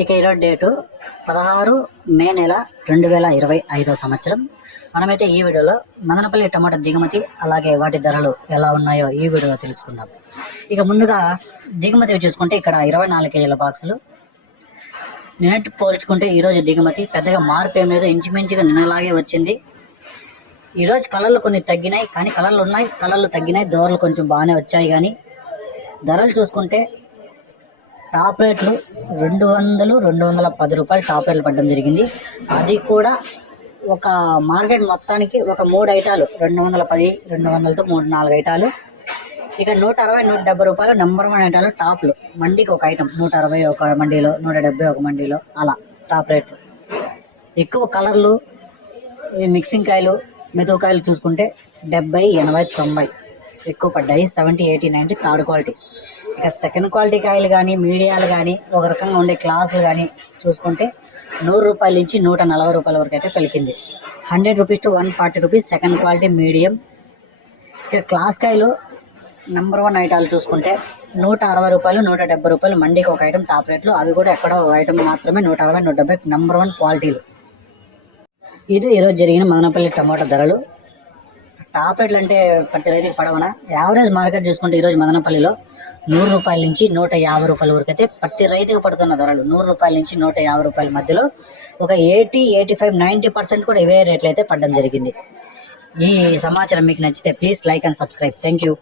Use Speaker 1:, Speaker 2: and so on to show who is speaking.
Speaker 1: ఇక ఈరోజు డేటు పదహారు మే నెల రెండు వేల ఇరవై ఐదో సంవత్సరం. మనమైతే ఈ వీడియోలో మదనపల్లి టమాటా దిగుమతి అలాగే వాటి ధరలు ఎలా ఉన్నాయో ఈ వీడియోలో తెలుసుకుందాం. ఇక ముందుగా దిగుమతి చూసుకుంటే ఇక్కడ ఇరవై నాలుగు కేజీల బాక్సులు. నిన్నటి పోల్చుకుంటే ఈరోజు దిగుమతి పెద్దగా మార్పు ఏం లేదు ఇంచుమించుగా నిన్నలాగే వచ్చింది. ఈరోజు కలర్లు కొన్ని తగ్గినాయి కానీ కలర్లు ఉన్నాయి కలర్లు తగ్గినాయి దోరలు కొంచెం బాగానే వచ్చాయి కానీ ధరలు చూసుకుంటే టాప్ రేట్లు రెండు వందలు రెండు వందల పది రూపాయలు టాప్ రేట్లు పడడం జరిగింది. అది కూడా ఒక మార్కెట్ మొత్తానికి ఒక మూడు ఐటాలు రెండు వందల పది రెండు వందలతో మూడు నాలుగు ఐటాలు. ఇక నూట అరవై నూట డెబ్బై రూపాయలు నెంబర్ వన్ ఐటాలు టాప్లు. మండికి ఒక ఐటమ్ నూట అరవై ఒక మండీలో నూట డెబ్బై ఒక మండీలో అలా టాప్ రేట్లు. ఎక్కువ కలర్లు మిక్సింగ్ కాయలు మెతుకాయలు చూసుకుంటే డెబ్బై ఎనభై తొంభై ఎక్కువ పడ్డాయి. Seventy eighty ninety third quality. ఇక సెకండ్ క్వాలిటీ కాయలు కానీ మీడియాలు కానీ ఒక రకంగా ఉండే క్లాసులు కానీ చూసుకుంటే నూరు రూపాయల నుంచి నూట నలభై రూపాయల వరకు అయితే పలికింది. Hundred rupees two one forty rupees second quality medium ఇక క్లాస్ కాయలు నెంబర్ వన్ ఐటాలు చూసుకుంటే నూట అరవై రూపాయలు నూట డెబ్బై రూపాయలు మండీకి ఒక ఐటమ్ టాప్ రేట్లు అవి కూడా ఎక్కడో ఒక ఐటమ్ మాత్రమే నూట అరవై నూట డెబ్బై నెంబర్ వన్ క్వాలిటీలు ఇది ఈరోజు జరిగిన మదనపల్లి టమాటా ధరలు. టాప్ రేట్లు అంటే ప్రతి రైతుకి పడవన? యావరేజ్ మార్కెట్ చూసుకుంటే ఈరోజు మదనపల్లిలో నూరు రూపాయల నుంచి నూట యాభై రూపాయల వరకు అయితే ప్రతి రైతుకు పడుతున్న ధరలు. నూరు రూపాయల నుంచి నూట యాభై రూపాయల మధ్యలో ఒక eighty eighty five ninety percent కూడా ఇవే రేట్లు అయితే పడడం జరిగింది. ఈ సమాచారం మీకు నచ్చితే please like and subscribe. Thank you